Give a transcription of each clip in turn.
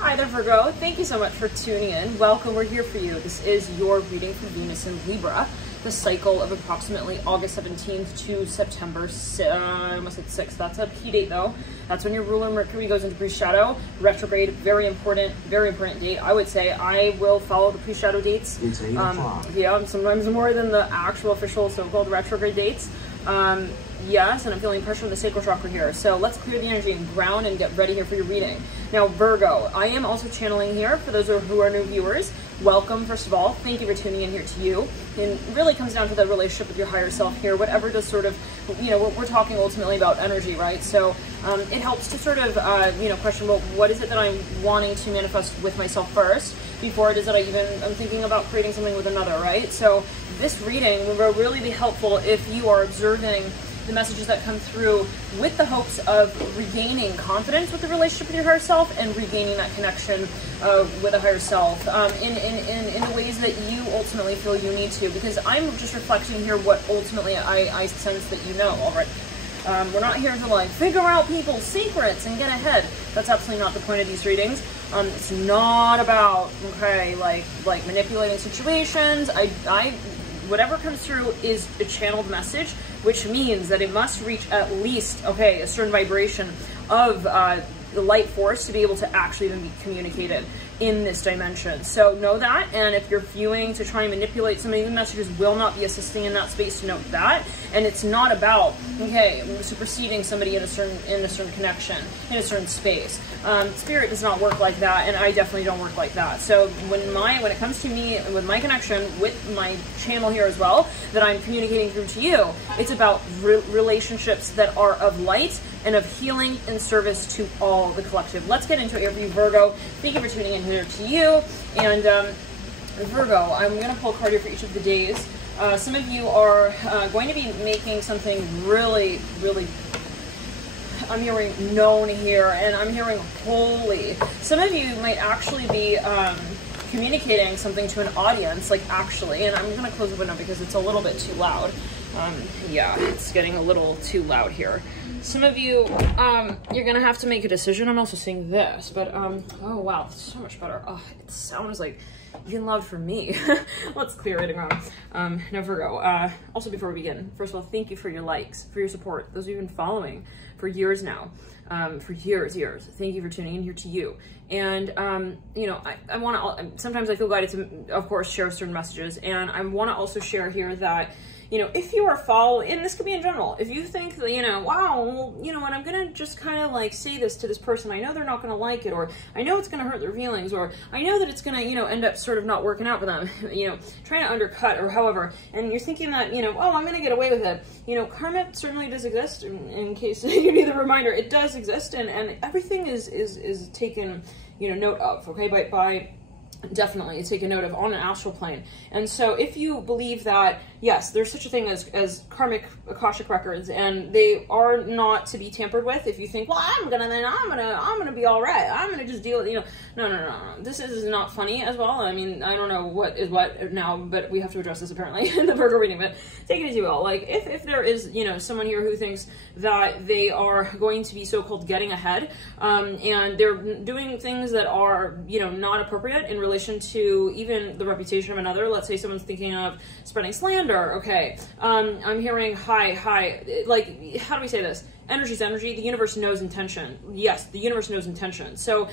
Hi there, Virgo. Thank you so much for tuning in. Welcome. We're here for you. This is your reading for Venus in Libra, the cycle of approximately August 17th to September 6th. That's a key date, though. That's when your ruler Mercury goes into pre-shadow. Retrograde, very important date. I would say I will follow the pre-shadow dates. It's 8 o'clock. Yeah, sometimes more than the actual official so-called retrograde dates. Yes, and I'm feeling pressure on the sacral chakra here. So let's clear the energy and ground and get ready here for your reading. Now, Virgo, I am also channeling here for those who are new viewers. Welcome, first of all. Thank you for tuning in here to you. And it really comes down to the relationship with your higher self here. Whatever does sort of, you know, we're talking ultimately about energy, right? So it helps to sort of, question, well, what is it that I'm wanting to manifest with myself first before it is that I'm thinking about creating something with another, right? So this reading will really be helpful if you are observing the messages that come through with the hopes of regaining confidence with the relationship with your higher self and regaining that connection with a higher self in the ways that you ultimately feel you need to, because I'm just reflecting here what ultimately I sense that you know already. We're not here to like figure out people's secrets and get ahead. That's absolutely not the point of these readings. It's not about, okay, like manipulating situations. Whatever comes through is a channeled message, which means that it must reach at least, okay, a certain vibration of the light force to be able to actually even be communicated in this dimension. So know that, and if you're viewing to try and manipulate somebody, the messages will not be assisting in that space. To note that, and it's not about, okay, superseding somebody in a certain connection, in a certain space. Spirit does not work like that, and I definitely don't work like that. So when it comes to me with my connection with my channel here as well, that I'm communicating through to you, it's about relationships that are of light and of healing and service to all the collective. Let's get into it here for you, Virgo. Thank you for tuning in here to you. And Virgo, I'm going to pull a card here for each of the days. Some of you are going to be making something really, really, I'm hearing known here, and I'm hearing holy. Some of you might actually be communicating something to an audience, like actually, and I'm going to close the window because it's a little bit too loud. Yeah, it's getting a little too loud here. Some of you, you're going to have to make a decision. I'm also seeing this, but, oh wow, so much better. Oh, it sounds like even loud for me. Let's clear it around. Now, Virgo, also before we begin, first of all, thank you for your likes, for your support. Those of you who've been following for years now, for years. Thank you for tuning in here to you. And, you know, I want to, sometimes I feel guided to, of course, share certain messages. And I want to also share here that, you know, if you are following, and this could be in general, if you think that, you know, wow, well, you know what, I'm going to just kind of like say this to this person, I know they're not going to like it, or I know it's going to hurt their feelings, or I know that it's going to, you know, end up sort of not working out for them, you know, trying to undercut or however, and you're thinking that, you know, oh, I'm going to get away with it. You know, karma certainly does exist, in case you need the reminder, it does exist, and everything is taken, you know, note of, okay, by definitely take a note of on an astral plane. And so if you believe that, yes, there's such a thing as karmic Akashic records, and they are not to be tampered with. If you think, well, I'm gonna be all right, I'm gonna just deal with, you know, no. This is not funny as well. I mean, I don't know what is what now, but we have to address this apparently in the Virgo reading, but take it as you will. Like, if there is, you know, someone here who thinks that they are going to be so-called getting ahead, and they're doing things that are, you know, not appropriate in relation to even the reputation of another. Let's say someone's thinking of spreading slander. Okay, I'm hearing high, like, how do we say this? Energy's energy. The universe knows intention. Yes, the universe knows intention. So,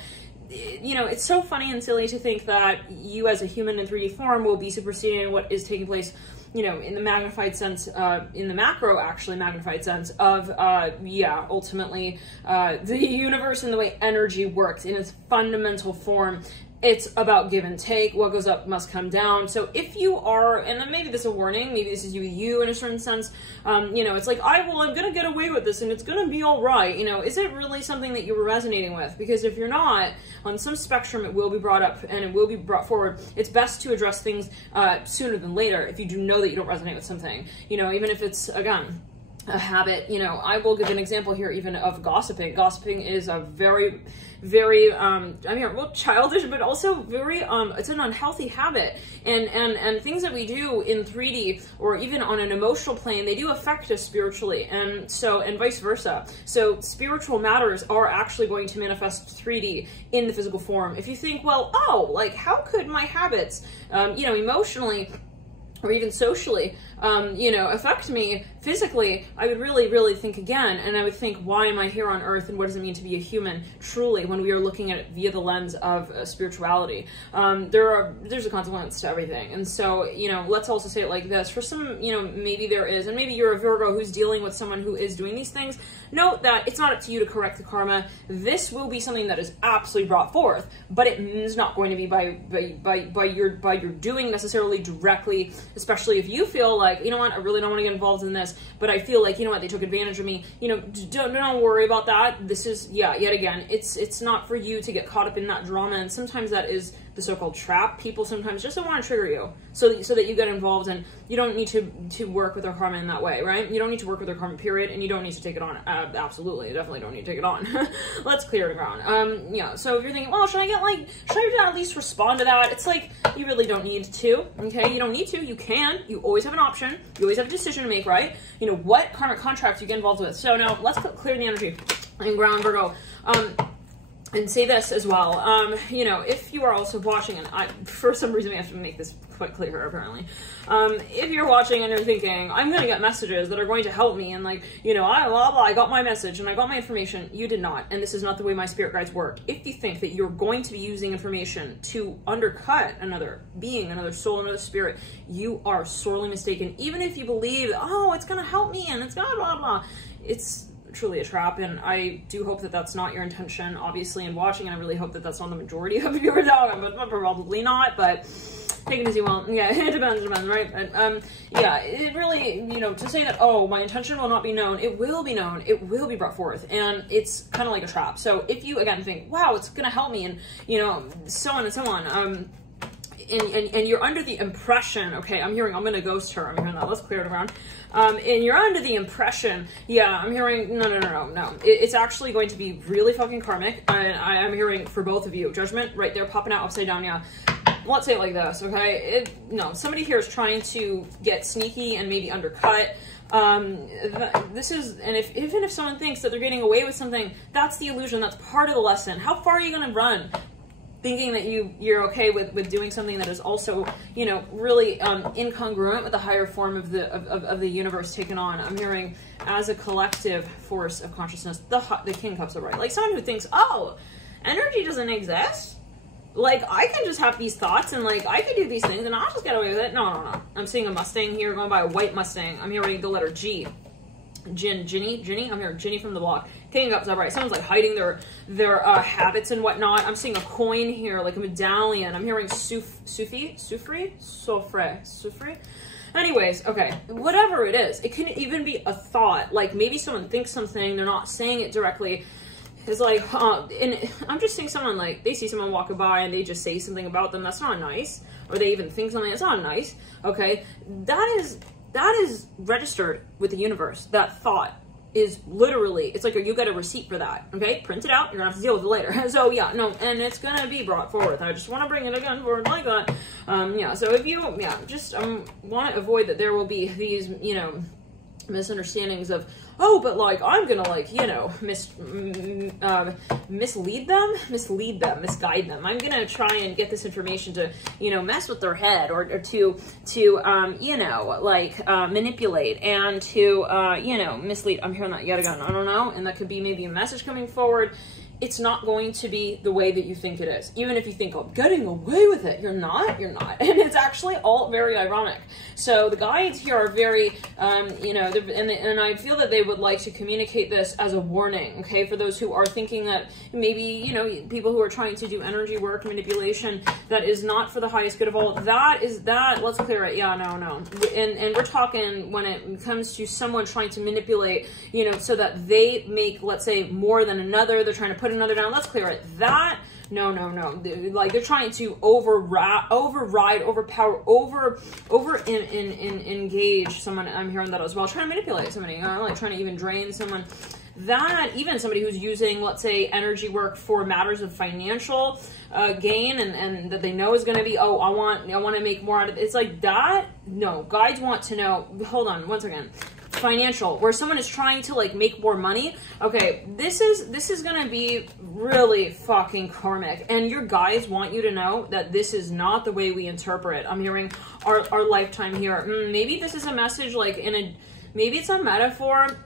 you know, it's so funny and silly to think that you as a human in 3D form will be superseding what is taking place, you know, in the magnified sense, in the macro, actually magnified sense of, yeah, ultimately, the universe and the way energy works in its fundamental form. It's about give and take. What goes up must come down. So if you are, and then maybe this is a warning, maybe this is you in a certain sense, you know, it's like, I'm going to get away with this and it's going to be all right. You know, is it really something that you're resonating with? Because if you're not, on some spectrum, it will be brought up and it will be brought forward. It's best to address things sooner than later if you do know that you don't resonate with something, you know, even if it's, again, a habit, you know, I will give an example here even of gossiping. Gossiping is a very, very, I mean, well, childish, but also very, it's an unhealthy habit. And things that we do in 3D or even on an emotional plane, they do affect us spiritually. And so, and vice versa. So spiritual matters are actually going to manifest 3D in the physical form. If you think, well, oh, like how could my habits, you know, emotionally or even socially, you know, affect me physically, I would really, really think again. And I would think, why am I here on earth? And what does it mean to be a human truly when we are looking at it via the lens of spirituality? There's a consequence to everything. And so, you know, let's also say it like this. For some, you know, maybe there is, and maybe you're a Virgo who's dealing with someone who is doing these things. Note that it's not up to you to correct the karma. This will be something that is absolutely brought forth, but it is not going to be by your doing necessarily directly, especially if you feel like, you know what, I really don't want to get involved in this, but I feel like, you know what, they took advantage of me. You know, don't worry about that. This is, yeah, yet again, it's not for you to get caught up in that drama. And sometimes that is the so-called trap. People sometimes just don't want to trigger you so that you get involved, and you don't need to work with their karma in that way, right? You don't need to work with their karma, period, and you don't need to take it on. Absolutely, you definitely don't need to take it on. Let's clear the ground. Yeah, so if you're thinking, well, should I at least respond to that? It's like, you really don't need to, okay? You don't need to, you can. You always have an option. You always have a decision to make, right? You know, what karmic contract you get involved with. So now, let's clear the energy and ground, Virgo. And say this as well, you know, if you are also watching, and for some reason we have to make this quite clear apparently, if you're watching and you're thinking, I'm going to get messages that are going to help me, and like, you know, I got my message and I got my information, you did not, and this is not the way my spirit guides work. If you think that you're going to be using information to undercut another being, another soul, another spirit, you are sorely mistaken. Even if you believe, oh, it's going to help me and it's going to blah, blah, it's truly a trap. And I do hope that that's not your intention, obviously, in watching, and I really hope that that's not the majority of your dog, but probably not, but take it as you want. Yeah, it depends, right? But, yeah, it really, you know, to say that, oh, my intention will not be known, it will be known, it will be brought forth, and it's kind of like a trap. So if you, again, think, wow, it's gonna help me, and, you know, so on and so on, and you're under the impression, okay, I'm gonna ghost her, I'm hearing that, let's clear it around, and you're under the impression, yeah, I'm hearing, no, it's actually going to be really fucking karmic, and I'm hearing for both of you, judgment right there popping out upside down, yeah. Let's say it like this, okay, no, somebody here is trying to get sneaky and maybe undercut. This is, and even if someone thinks that they're getting away with something, that's the illusion, that's part of the lesson. How far are you gonna run? Thinking that you're okay with doing something that is also, you know, really incongruent with the higher form of the universe taken on. I'm hearing as a collective force of consciousness, the King of Cups upright, like someone who thinks, oh, energy doesn't exist. Like, I can just have these thoughts and like I can do these things and I'll just get away with it. No. I'm seeing a Mustang here going by, a white Mustang. I'm hearing the letter G. Ginny. I'm hearing Ginny from the block. King of Cups upright. Someone's like hiding their habits and whatnot. I'm seeing a coin here, like a medallion. I'm hearing Sufri. Anyways, okay, whatever it is, it can even be a thought. Like maybe someone thinks something, they're not saying it directly. It's like, and I'm just seeing someone, like, they see someone walking by and they just say something about them that's not nice, or they even think something that's not nice, okay? That is registered with the universe. That thought is literally, it's like you get a receipt for that, okay? Print it out, you're gonna have to deal with it later. So yeah, no, and it's gonna be brought forth. I just want to bring it again forward like that. Yeah, so if you, yeah, just want to avoid that there will be these, you know, misunderstandings of, oh, but like I'm gonna, like, you know, misguide them. I'm gonna try and get this information to, you know, mess with their head, or to you know, like manipulate and to you know, mislead. I'm hearing that yet again. I don't know, and that could be maybe a message coming forward. It's not going to be the way that you think it is. Even if you think, oh, getting away with it, you're not. And it's actually all very ironic. So the guides here are very, you know, and I feel that they would like to communicate this as a warning, okay, for those who are thinking that maybe, you know, people who are trying to do energy work, manipulation, that is not for the highest good of all. Let's clear it. Yeah, no. And we're talking when it comes to someone trying to manipulate, you know, so that they make, let's say, more than another, they're trying to put another down. Let's clear it. That No. Like they're trying to override, overpower, engage someone. I'm hearing that as well. Trying to manipulate somebody, like trying to even drain someone. That even somebody who's using, let's say, energy work for matters of financial gain, and that they know is going to be, oh, I want to make more out of it. It's like that. No, guides want to know. Hold on, once again. Financial, where someone is trying to like make more money. Okay, this is gonna be really fucking karmic, and your guides want you to know that this is not the way we interpret. I'm hearing our lifetime here. Maybe this is a message like maybe it's a metaphor.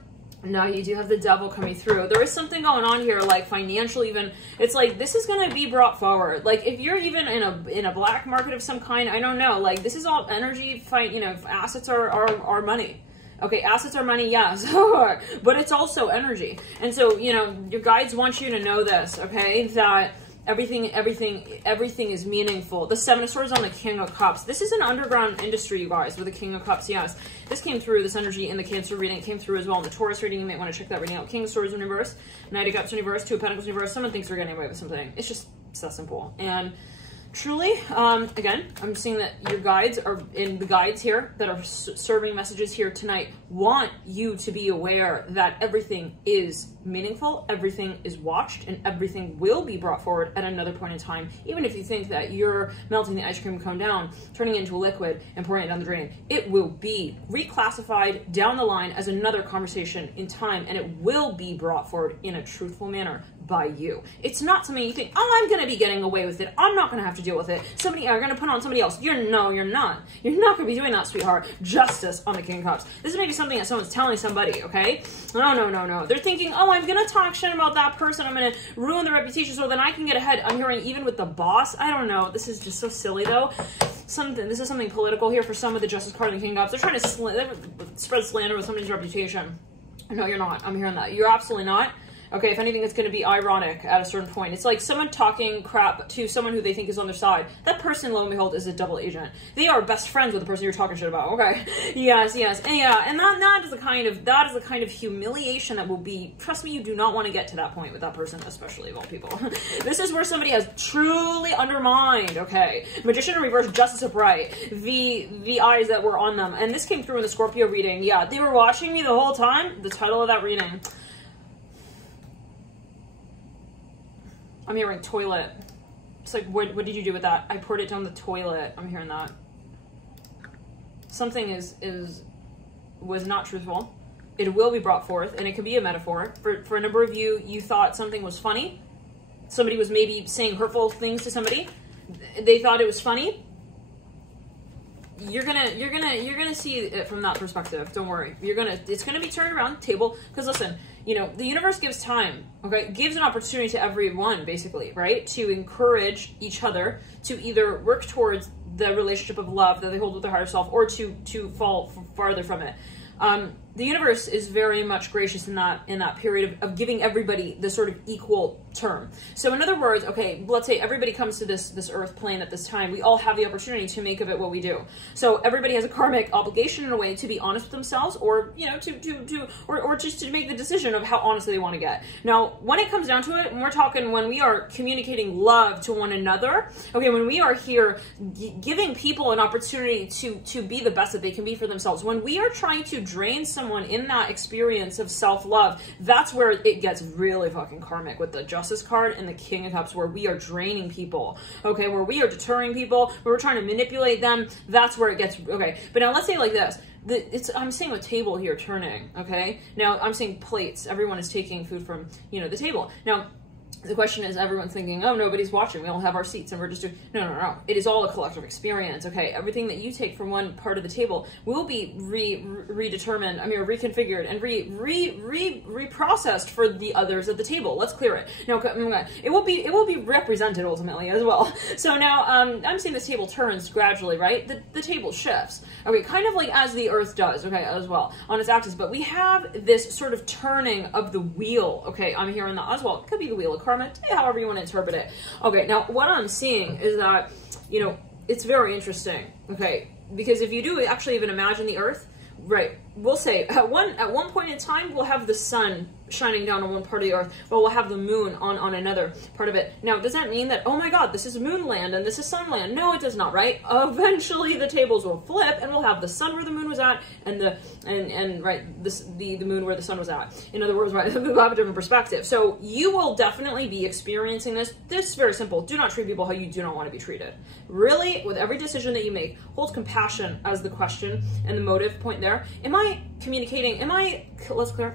No, you do have the devil coming through. There is something going on here, like financial even. It's like this is going to be brought forward. Like if you're even in a black market of some kind, I don't know. Like this is all energy, assets are money. Okay, assets are money, yes, but it's also energy. And so, your guides want you to know this, okay, that everything is meaningful. The Seven of Swords on the King of Cups. This is an underground industry, you guys, with the King of Cups, yes. This came through, this energy in the Cancer reading. It came through as well in the Taurus reading. You might want to check that reading out. King of Swords in reverse, Knight of Cups in reverse, Two of Pentacles in reverse. Someone thinks they're getting away with something. It's that simple. And truly, again, I'm seeing that your guides are in the guides here that are serving messages here tonight want you to be aware that everything is meaningful, everything is watched, and everything will be brought forward at another point in time. Even if you think that you're melting the ice cream cone down, turning it into a liquid, and pouring it down the drain, it will be reclassified down the line as another conversation in time, and it will be brought forward in a truthful manner by you. It's not something you think, oh, I'm going to be getting away with it. I'm not going to have to deal with it. Somebody are going to put on somebody else. You're not. You're not going to be doing that, sweetheart. Justice on the King of Cups. This is maybe something that someone's telling somebody, okay? No. They're thinking, oh, I'm going to talk shit about that person. I'm going to ruin their reputation so then I can get ahead. I'm hearing even with the boss. I don't know. This is just so silly, though. This is something political here for some of the Justice card and the King of Cups. They're trying to spread slander with somebody's reputation. No, you're not. I'm hearing that. You're absolutely not. Okay, if anything, it's going to be ironic at a certain point. It's like someone talking crap to someone who they think is on their side. That person, lo and behold, is a double agent. They are best friends with the person you're talking shit about. Okay, yes, and yeah, and that is the kind of humiliation that will be. Trust me, you do not want to get to that point with that person, especially of all people. This is where somebody has truly undermined. Okay, Magician in reverse, Justice upright. The eyes that were on them, and this came through in the Scorpio reading. Yeah, they were watching me the whole time. The title of that reading. I'm hearing toilet. It's like, what did you do with that? I poured it down the toilet. I'm hearing that. Something was not truthful. It will be brought forth, and it could be a metaphor. For a number of you, you thought something was funny. Somebody was maybe saying hurtful things to somebody. They thought it was funny. You're gonna see it from that perspective. Don't worry. It's gonna be turned around table. Because listen, the universe gives time, okay? It gives an opportunity to everyone, basically, right? To encourage each other to either work towards the relationship of love that they hold with their higher self, or to fall farther from it. The universe is very much gracious in that period of giving everybody the sort of equal term. So in other words, okay, let's say everybody comes to this earth plane at this time. We all have the opportunity to make of it what we do. So everybody has a karmic obligation in a way to be honest with themselves, or or just to make the decision of how honestly they want to get. Now, when it comes down to it, when we are communicating love to one another, okay, when we are here giving people an opportunity to be the best that they can be for themselves, when we are trying to drain someone in that experience of self-love, that's where it gets really fucking karmic with the Justice card and the King of Cups, where we are draining people, okay, where we are deterring people, where we're trying to manipulate them. That's where it gets, okay. But now let's say like this. I'm seeing a table here turning, okay? Now I'm seeing plates. Everyone is taking food from, the table. Now, the question is, everyone's thinking, oh, nobody's watching. We all have our seats and we're just doing... No. It is all a collective experience, okay? Everything that you take from one part of the table will be redetermined, reconfigured and reprocessed for the others at the table. Let's clear it. Now, it will be represented ultimately as well. So now, I'm seeing this table turns gradually, right? The table shifts, okay? Kind of like as the earth does, okay, as well, on its axis. But we have this sort of turning of the wheel, okay? I'm hearing that as well. It could be the wheel of karma, however you want to interpret it. Okay, now what I'm seeing is that, it's very interesting, okay? Because if you do actually even imagine the earth, right, we'll say at one point in time, we'll have the sun shining down on one part of the earth, but we'll have the moon on another part of it. Now, does that mean that, oh my God, this is moon land and this is sun land? No, it does not, right? Eventually the tables will flip and we'll have the sun where the moon was at and the moon where the sun was at. In other words, right, we'll have a different perspective. So you will definitely be experiencing this. This is very simple. Do not treat people how you do not want to be treated. Really, with every decision that you make, hold compassion as the question and the motive point there. Am I communicating? Let's clear.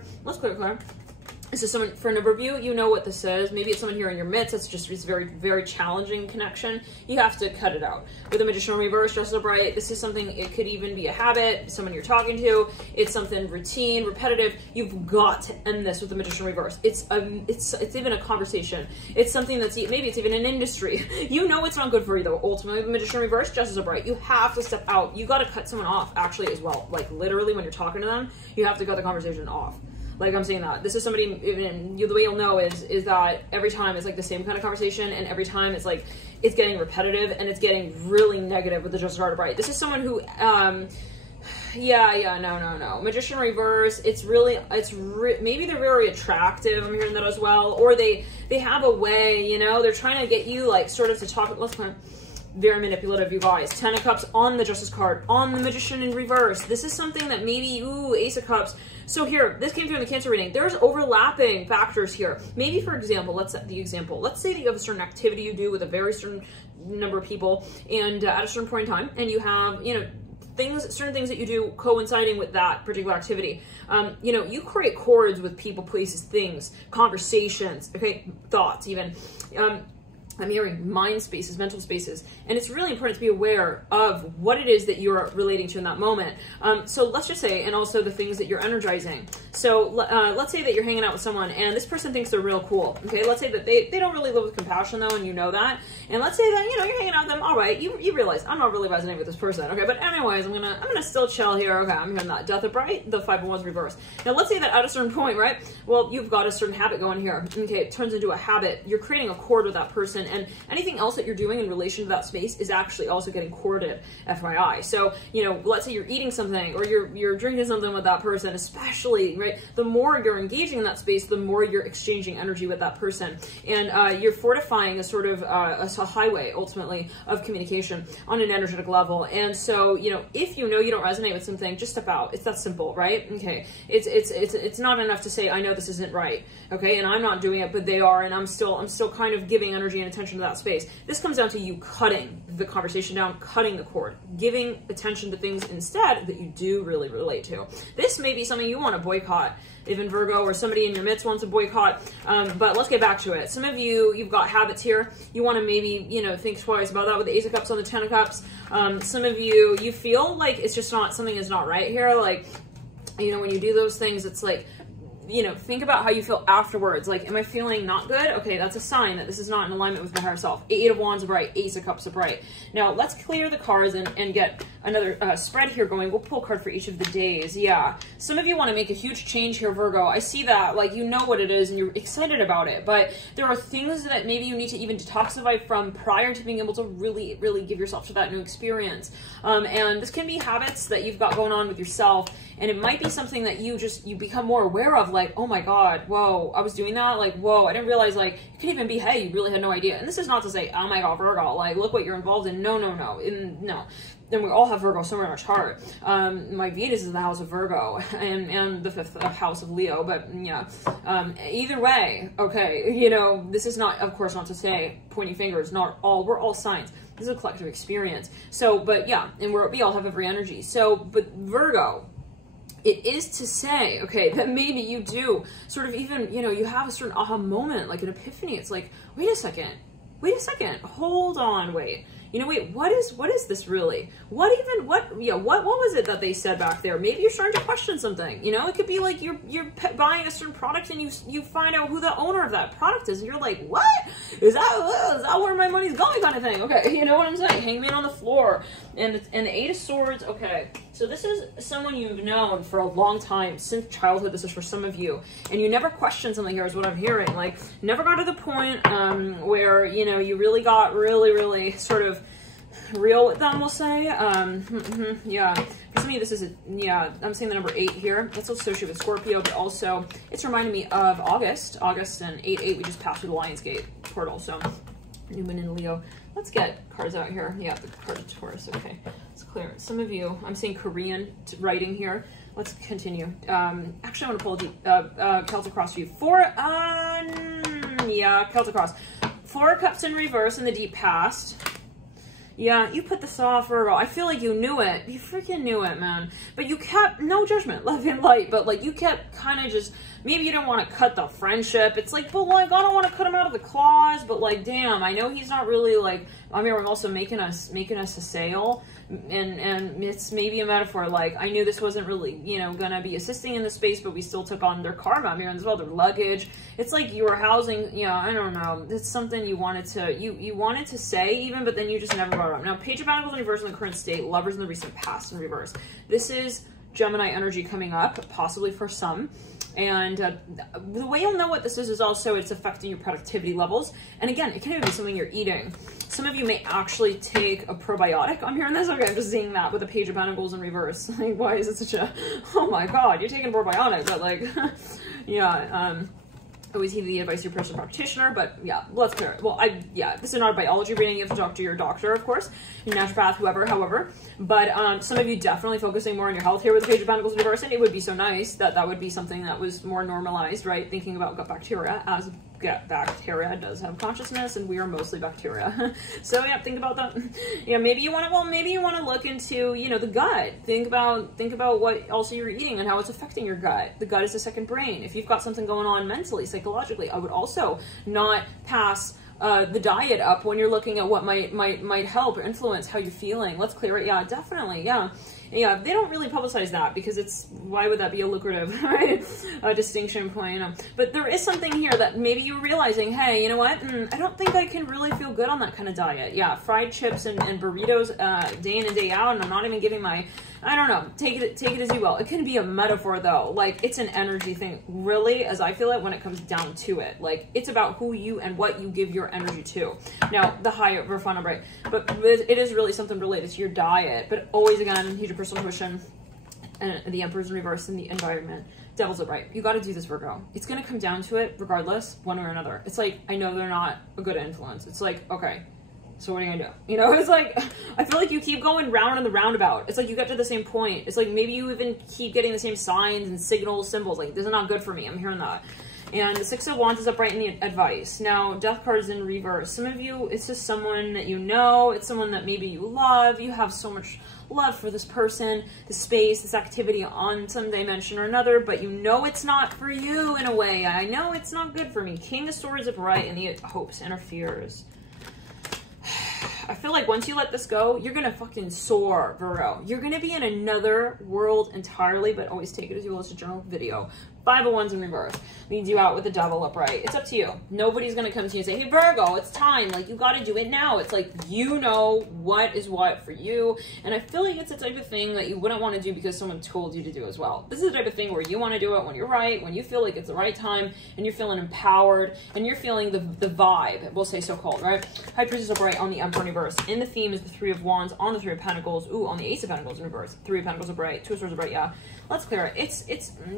This is someone, for a number of you, you know what this is. Maybe it's someone here in your midst. It's very, very challenging connection. You have to cut it out. With the Magician in reverse, dressed up right, this is something, it could even be a habit, someone you're talking to. It's something routine, repetitive. You've got to end this with the Magician in reverse. It's even a conversation. It's something that's, maybe it's even an industry. You know it's not good for you though. Ultimately, the Magician in reverse, dressed up right. You have to step out. You got to cut someone off actually as well. Like literally when you're talking to them, you have to cut the conversation off. Like I'm saying that. This is somebody, the way you'll know is that every time it's like the same kind of conversation, and every time it's like, it's getting repetitive and it's getting really negative with the Just Started Bright. This is someone who, no. Magician reverse, maybe they're very attractive, I'm hearing that as well, or they have a way, you know, they're trying to get you like sort of to talk, very manipulative, you guys. 10 of Cups on the Justice card, on the Magician in reverse. This is something that maybe, Ace of Cups. So here, this came through in the Cancer reading. There's overlapping factors here. Maybe, for example, let's set the example. Let's say that you have a certain activity you do with a very certain number of people, and at a certain point in time, and you have, you know, certain things that you do coinciding with that particular activity. You know, you create chords with people, places, things, conversations, okay, thoughts even. I'm hearing mind spaces, mental spaces, and it's really important to be aware of what it is that you're relating to in that moment. So let's just say, and also the things that you're energizing. So let's say that you're hanging out with someone and this person thinks they're real cool. Okay, let's say that they don't really live with compassion though, and you know that. And let's say that, you know, you're hanging out with them. All right, you realize I'm not really resonating with this person. Okay, but anyways, I'm gonna still chill here. Okay, I'm hearing that Death of Bright, the 5 of Wands reverse. Now let's say that at a certain point, right? Well, you've got a certain habit going here. Okay, it turns into a habit. You're creating a chord with that person, and anything else that you're doing in relation to that space is actually also getting corded, FYI. So, you know, let's say you're eating something or you're drinking something with that person, especially, right? The more you're engaging in that space, the more you're exchanging energy with that person. And you're fortifying a sort of a highway, ultimately, of communication on an energetic level. And so, you know, if you know you don't resonate with something, just step out. It's that simple, right? Okay. It's not enough to say, I know this isn't right. Okay. And I'm not doing it, but they are, and I'm still kind of giving energy and attention to that space. This comes down to you cutting the conversation down, cutting the cord, giving attention to things instead that you do really relate to. This may be something you want to boycott, even Virgo or somebody in your midst wants to boycott. But let's get back to it. Some of you, you've got habits here. You want to maybe, you know, think twice about that with the Ace of Cups on the 10 of Cups. Some of you, you feel like it's just not, something is not right here. Like, you know, when you do those things, it's like, you know, think about how you feel afterwards. Like, am I feeling not good? Okay, that's a sign that this is not in alignment with my higher self. 8 of Wands bright, Ace of Cups bright. Now, let's clear the cards and get another spread here going. We'll pull a card for each of the days. Yeah. Some of you want to make a huge change here, Virgo. I see that. Like, you know what it is and you're excited about it. But there are things that maybe you need to even detoxify from prior to being able to really, really give yourself to that new experience. And this can be habits that you've got going on with yourself. And it might be something that you become more aware of, like, oh my God, whoa, I was doing that. Like, whoa, I didn't realize, like, it could even be, hey, you really had no idea. And this is not to say, oh my God, Virgo, like, look what you're involved in. No. No. And we all have Virgo somewhere in our chart. My Venus is the house of Virgo and the 5th house of Leo. But yeah, either way, okay, you know, this is not, of course, not to say pointing fingers, we're all signs. This is a collective experience. So, but yeah, and we all have every energy. So, but Virgo, it is to say, okay, that maybe you do sort of even, you know, you have a certain aha moment, like an epiphany. It's like, wait a second, hold on, wait. You know, wait, what is this really? What was it that they said back there? Maybe you're starting to question something. You know, it could be like you're buying a certain product and you find out who the owner of that product is, and you're like, what? Is that where my money's going, kind of thing? Okay, you know what I'm saying? Hangman on the floor, and the 8 of Swords. Okay, so this is someone you've known for a long time, since childhood. This is for some of you, and you never questioned something here, is what I'm hearing. Like, never got to the point where, you know, you really got really sort of real with them, we'll say. Yeah, for some of you, this is I'm seeing the number 8 here. That's associated with Scorpio, but also it's reminding me of August and 8/8. We just passed through the Lionsgate portal, so new moon in Leo. Let's get cards out here. Yeah, the card of Taurus. Okay, let's clear it. Some of you, I'm seeing Korean writing here. Let's continue. Actually, I want to pull a deep Celtic cross for you. Celtic cross. 4 cups in reverse in the deep past. Yeah, you put this off, Virgo. I feel like you knew it. You freaking knew it, man. But you kept, no judgment, love and light, but like you kept kind of just, maybe you didn't want to cut the friendship. It's like, but like, I don't want to cut him out of the claws, but like, damn, I know he's not really like, I mean, we're also making us a sale, and it's maybe a metaphor. Like, I knew this wasn't really, you know, gonna be assisting in the space, but we still took on their karma, I mean, as well, their luggage. It's like you were housing, you know, I don't know. It's something you wanted to, you wanted to say even, but then you just never brought it up. Now, Page of Pentacles in reverse in the current state, Lovers in the recent past in reverse. This is Gemini energy coming up, possibly for some. And the way you'll know what this is also it's affecting your productivity levels. And again, it can even be something you're eating. Some of you may actually take a probiotic. I'm hearing this. Okay, I'm just seeing that with a Page of Pentacles in reverse. Like, why is it such a, oh my God, you're taking a probiotic, but like, yeah, always heed the advice of your personal practitioner, but yeah, let's clear it. Well, this is not a biology reading. You have to talk to your doctor, of course, your naturopath, whoever, however. But some of you definitely focusing more on your health here with the Page of Pentacles in reverse, and it would be so nice that that would be something that was more normalized, right? Thinking about gut bacteria, as gut bacteria does have consciousness, and we are mostly bacteria. So yeah, think about that. Yeah, maybe you want to, well, maybe you want to look into, you know, the gut. Think about what also you're eating and how it's affecting your gut. The gut is the second brain. If you've got something going on mentally, psychologically, I would also not pass the diet up when you're looking at what might help or influence how you're feeling. Let's clear it. Yeah, definitely. Yeah. Yeah, they don't really publicize that because it's, why would that be a lucrative, right? Distinction point. But there is something here that maybe you're realizing, hey, you know what? I don't think I can really feel good on that kind of diet. Yeah, fried chips and burritos day in and day out, and I'm not even giving my, I don't know, take it as you will. It can be a metaphor though. Like, it's an energy thing, really, as I feel it when it comes down to it. Like, it's about who you and what you give your energy to. Now, the higher Verfana, right? But it is really something related to your diet. But always, again, here's your personal intuition, and the Emperor's in reverse in the environment. Devil's upright. You got to do this, Virgo. It's going to come down to it regardless, one way or another. It's like, I know they're not a good influence. It's like, okay, so what are you gonna do? You know, it's like, I feel like you keep going round in the roundabout. It's like you get to the same point. It's like maybe you even keep getting the same signs and signals, symbols. Like, this is not good for me. I'm hearing that. And the Six of Wands is upright in the advice. Now, Death card is in reverse. Some of you, it's just someone that you know. It's someone that maybe you love. You have so much love for this person, this space, this activity on some dimension or another, but you know it's not for you in a way. I know it's not good for me. King of Swords upright in the hopes and fears. I feel like once you let this go, you're going to fucking soar, Virgo. You're going to be in another world entirely, but always take it as you will. It's a journal video. 5 of Wands in reverse leads you out with the Devil upright. It's up to you. Nobody's going to come to you and say, hey, Virgo, it's time. Like, you got to do it now. It's like, you know what is what for you. And I feel like it's the type of thing that you wouldn't want to do because someone told you to do as well. This is the type of thing where you want to do it when you're right, when you feel like it's the right time, and you're feeling empowered, and you're feeling the vibe, we'll say so-called, right? High Priestess upright on the Emperor in reverse. In the theme is the 3 of Wands on the 3 of Pentacles. Ooh, on the Ace of Pentacles in reverse. 3 of Pentacles upright. 2 of Swords upright, yeah. Let's clear it.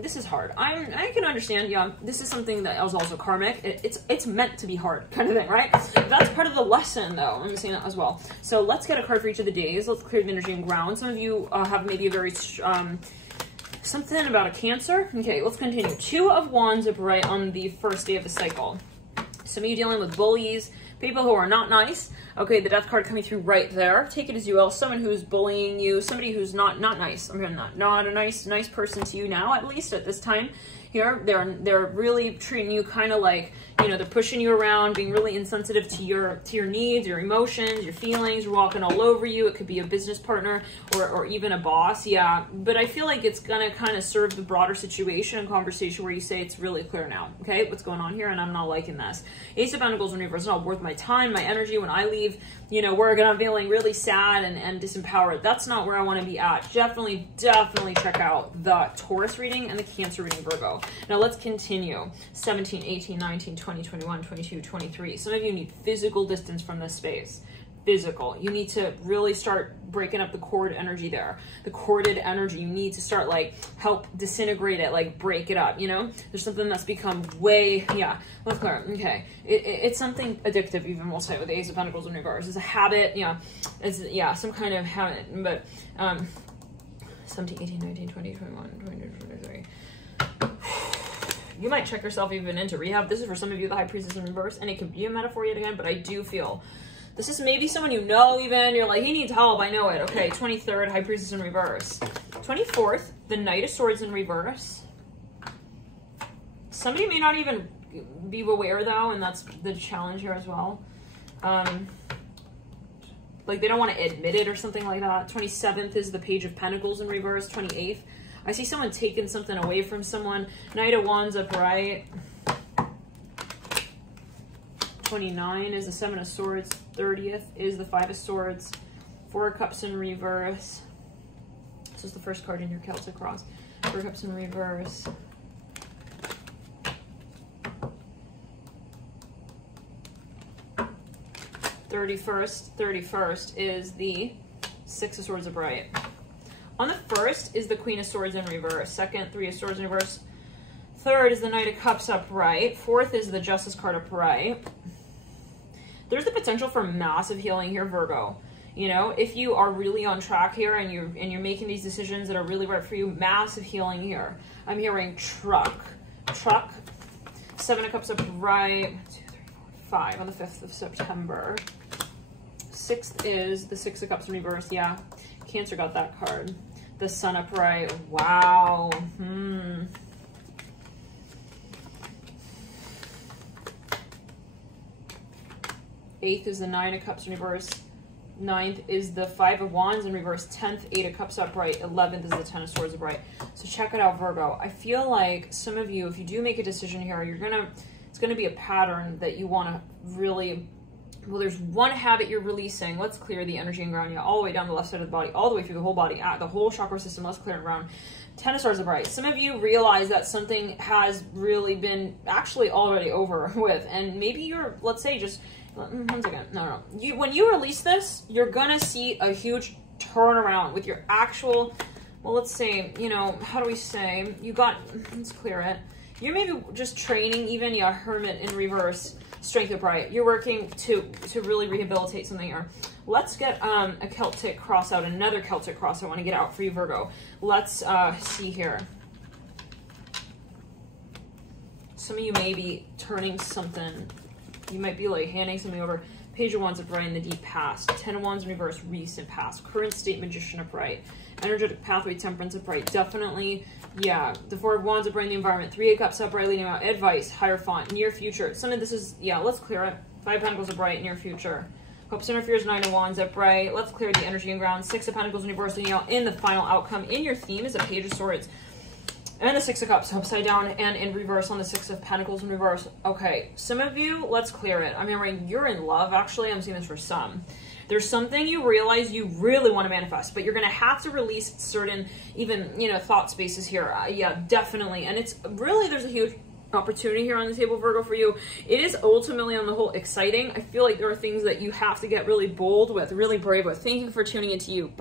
This is hard. I can understand, yeah, this is something that is also karmic. It's meant to be hard kind of thing, right? That's part of the lesson though. I'm saying that as well. So let's get a card for each of the days. Let's clear the energy and ground. Some of you have maybe a very, something about a Cancer. Okay, let's continue. 2 of Wands upright on the first day of the cycle. Some of you dealing with bullies, people who are not nice. Okay, the Death card coming through right there. Take it as you will. Someone who's bullying you, somebody who's not nice. I'm hearing that. Not a nice person to you now, at least at this time. Here, they're really treating you kind of like, you know, they're pushing you around, being really insensitive to your needs, your emotions, your feelings, walking all over you. It could be a business partner or even a boss, yeah. But I feel like it's gonna kind of serve the broader situation and conversation where you say it's really clear now, okay, what's going on here, and I'm not liking this. Ace of Pentacles in reverse, it's not worth my time, my energy when I leave, you know, work and I'm feeling really sad and disempowered. That's not where I want to be at. Definitely check out the Taurus reading and the Cancer reading, Virgo. Now let's continue. 17, 18, 19, 20, 21, 22, 23. Some of you need physical distance from this space. physical. You need to really start breaking up the cord energy there. The corded energy, you need to start like help disintegrate it, like break it up, you know? There's something that's become way, yeah, let's clear. Okay. It's something addictive, even we'll say, with the Ace of Pentacles in reverse. It's a habit, yeah. It's, yeah, some kind of habit, but 17, 18, 19, 20, 21, 22, 23. You might check yourself even into rehab. This is for some of you, the High Priestess in reverse, and it could be a metaphor yet again, but I do feel this is maybe someone you know even. You're like, he needs help. I know it. Okay, 23rd, High Priestess in reverse. 24th, the Knight of Swords in reverse. Somebody may not even be aware, though, and that's the challenge here as well. Like, they don't want to admit it or something like that. 27th is the Page of Pentacles in reverse. 28th. I see someone taking something away from someone. Knight of Wands upright. 29 is the Seven of Swords. 30th is the Five of Swords. Four of Cups in reverse. This is the first card in your Celtic cross. Four Cups in reverse. Thirty-first is the Six of Swords upright. On the first is the Queen of Swords in reverse. Second, Three of Swords in reverse. Third is the Knight of Cups upright. Fourth is the Justice card upright. There's the potential for massive healing here, Virgo. You know, if you are really on track here and you're making these decisions that are really right for you, massive healing here. I'm hearing truck. Seven of Cups upright. 1, 2, 3, 4, 5 on the 5th of September. 6th is the Six of Cups in reverse. Yeah, Cancer got that card. The Sun upright. Wow. 8th is the Nine of Cups in reverse. 9th is the Five of Wands in reverse. 10th, Eight of Cups upright. 11th is the Ten of Swords upright. So check it out, Virgo. I feel like some of you, if you do make a decision here, it's gonna be a pattern that you want to really. Well, there's one habit you're releasing. Let's clear the energy and ground you all the way down the left side of the body, all the way through the whole body, the whole chakra system. Let's clear and ground. Ten of Swords upright. Some of you realize that something has really been actually already over with, and maybe you're, let's say, just 1 second. No. When you release this, you're gonna see a huge turnaround with your actual. Well, let's say, you know, how do we say? Let's clear it. You're maybe just training, even, yeah, Hermit in reverse. Strength upright. You're working to really rehabilitate something here. Let's get a Celtic cross out, another Celtic cross I want to get out for you, Virgo. Let's see here. Some of you may be turning something. You might be like handing something over. Page of Wands upright in the deep past. Ten of Wands in reverse, recent past. Current state, Magician upright. Energetic pathway, Temperance upright. Definitely, yeah. The Four of Wands upright in the environment. Three of Cups upright, leading out. Advice, Hierophant, near future. Some of this is, yeah, let's clear it. Five of Pentacles upright, near future. Hopes interferes, Nine of Wands upright. Let's clear the energy and ground. Six of Pentacles in reverse, leading out. In the final outcome, in your theme is a Page of Swords. And the Six of Cups upside down and in reverse on the Six of Pentacles in reverse. Okay, some of you, let's clear it. I mean, you're in love, actually. I'm seeing this for some. There's something you realize you really want to manifest, but you're going to have to release certain, even, you know, thought spaces here. Yeah, definitely. And it's really, there's a huge opportunity here on the table, Virgo, for you. It is ultimately, on the whole, exciting. I feel like there are things that you have to get really bold with, really brave with. Thank you for tuning into you. Bye.